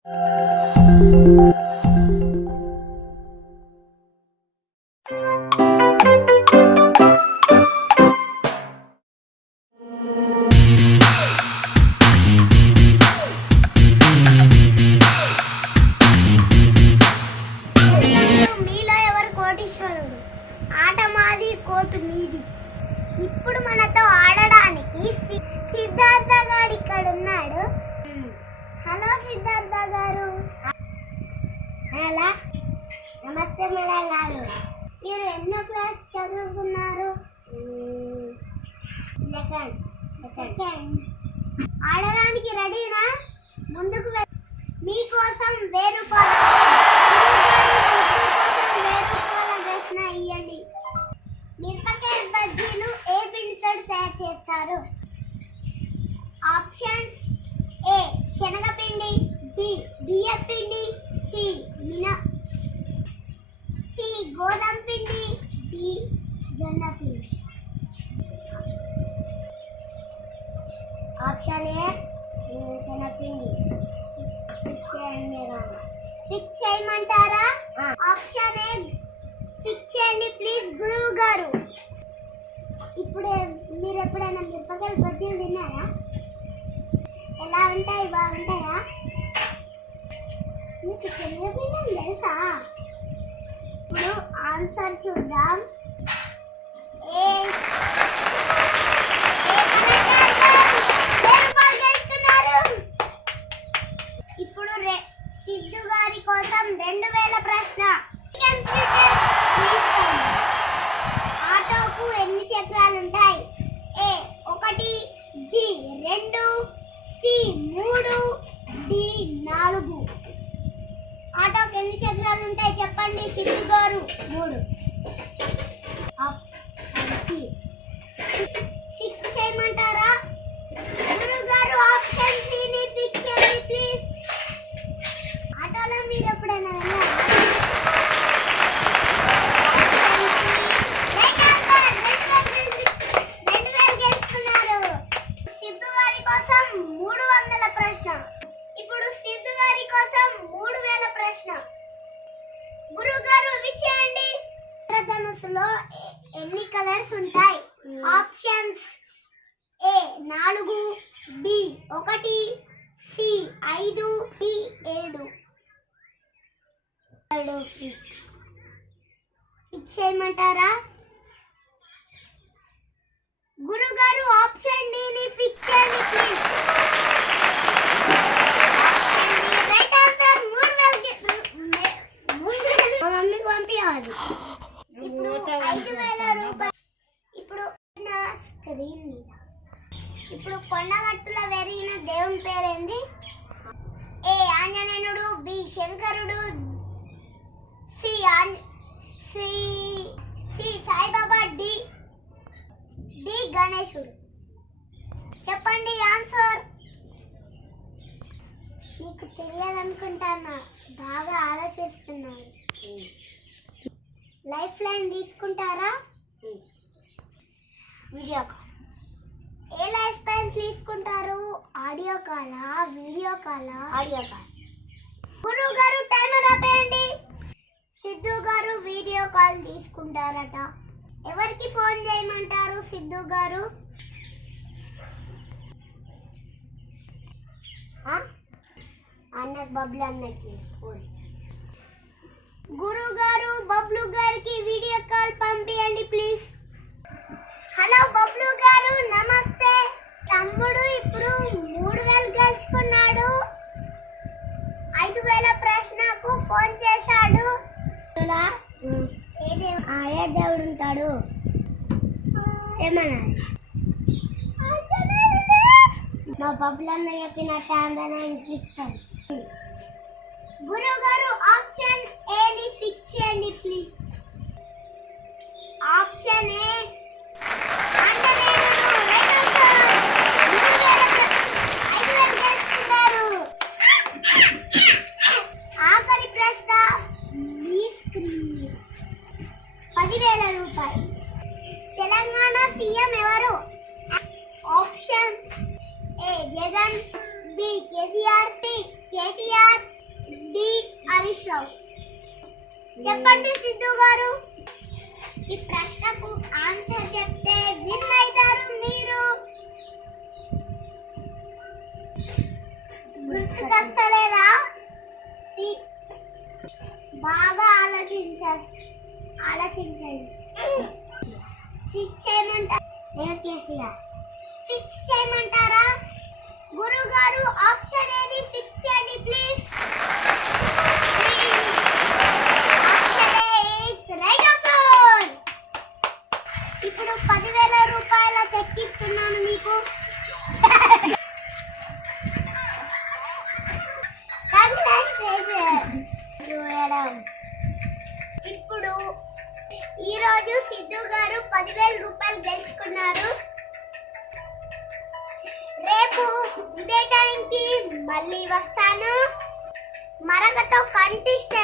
మీలో ఎవరు కోటీశ్వరుడు? ఆట మాది, కోటు మీది. ఇప్పుడు మనతో ఆడడానికి సిద్ధార్థ గారు ఇక్కడ ఉన్నాడు. హలో సిద్ధార్థ గారు. హలో, నమస్తే మేడం గారు. మీరు ఎన్నో క్లాస్ చదువుతున్నారు? సెకండ్. ఆడడానికి రెడీనా? ముందుకు మీకోసం వేరు ప్రశ్న ఇయ్యండి. మిరపకాయ బజ్జీలు ఏ పిండితో తయారు చేస్తారు? ఆప్షన్స్: ఏ శనగపిండి, బి బియ్యపిండి, సి గోధుమ పిండి, డి జొన్న పిండి. ఆప్షన్ ఏ శనగపిండి. ఫిక్స్ చేయమంటారా? ఆప్షన్ ఏ ఫిక్స్ చేయండి ప్లీజ్ గురువు గారు. ఇప్పుడు మీరు ఎప్పుడైనా మిరపకాయల బజ్జీలు తిన్నారా? ఎలా ఉంటాయి? బాగుంటాయా? మీకు శనగపిండి తెలుసా? ఇప్పుడు ఆన్సర్ చూద్దాం. ఇప్పుడు సిద్ధు గారి కోసం 2000 ప్రశ్న. ఆటోకు ఎన్ని చక్రాలు ఉంటాయి? ఏ 1, బి 2, సి 3, డి 4. ఆటోకు ఎన్ని చక్రాలు ఉంటాయి చెప్పండి సిద్ధు గారు. 3. Option C. ఫిక్స్ చేయమంటారా? గురువు గారు ఆప్షన్ సి ని ఫిక్స్ చేయండి ప్లీజ్. ఆటోలో మీరు ఎప్పుడైనా వెళ్ళారా? ధనుసులో ఎన్ని కలర్స్ ఉంటాయి? ఆప్షన్స్: ఏ 4, బి 1, సి 5, డి 7. ఫిక్స్ చేయమంటారా? గురువు గారు ఆప్షన్ డి ని ఫిక్స్ చేయండి ప్లీజ్. Right answer. 3000 మమ్మీకి పంపించాలి. ఇప్పుడు 5000 రూపాయలు. ఇప్పుడు స్క్రీన్ మీద ఇప్పుడు కొండగట్టులో పెరిగిన దేవుని పేరేంది? ఏ ఆంజనేయుడు, బి శంకరుడు, సి సాయిబాబా, డి గణేశుడు. చెప్పండి ఆన్సర్. మీకు తెలియాలనుకుంటున్నా, బాగా ఆలోచిస్తున్నాను. లైఫ్ లైన్ తీసుకుంటారా? Video call. ఏ లైఫ్ లైన్ తీసుకుంటారు? ఆడియో కాలా, వీడియో కాలా? Audio call. గురువు గారు టైమర్ ఆపేయండి. సిద్ధు గారు వీడియో కాల్ తీసుకుంటారట. ఎవరికి ఫోన్ చేయమంటారు సిద్ధు గారు? అన్నకి, బబ్లు అన్నకి ఫోన్. గురువు గారు బబ్లు గారికి వీడియో కాల్ పంపియండి ప్లీజ్. హలో బబ్లు గారు, నమస్తే. తమ్ముడు ఇప్పుడు 3000 గెలుచుకున్నాడు. 5000 ప్రశ్నకు ఫోన్ చేశాడు. ఏ దేవుడు ఉంటాడు? ఏమన్నాడు? మా బబ్లు అన్న చెప్పినట్టు ఆందోళన ఫిక్స్. గురువు గారు ఆప్షన్ ఏ ని ఫిక్స్ చేయండి ప్లీజ్. ఆప్షన్ ఏ ఆంజనేయుడు. Right answer. 5000 గెలుచుకున్నారు. ఆఖరి ప్రశ్న మీ స్క్రీన్. 10,000 రూపాయలు. తెలంగాణ సీఎం ఎవరు? Option A Jagan, B KCR, D KTR, Harish Rao. చెప్పండి సిద్ధు గారు, ఈ ప్రశ్నకు ఆన్సర్ చెప్తే విన్ అవుతారు మీరు. గుర్తుకొస్తలేదా? బాగా ఆలోచించండి. ఫిక్స్ చేయమంటారా? గురువు గారు ఆప్షన్ ఏది ఫిక్స్ చేయండి ప్లీజ్. ఇప్పుడు 10,000 రూపాయల చెక్ ఇస్తున్నాను మీకు. ఇప్పుడు ఈరోజు సిద్ధు గారు 10,000 రూపాయలు గెలుచుకున్నారు. రేపు ఇదే టైంకి మళ్ళీ వస్తాను. మరొకతో కంటెస్ట్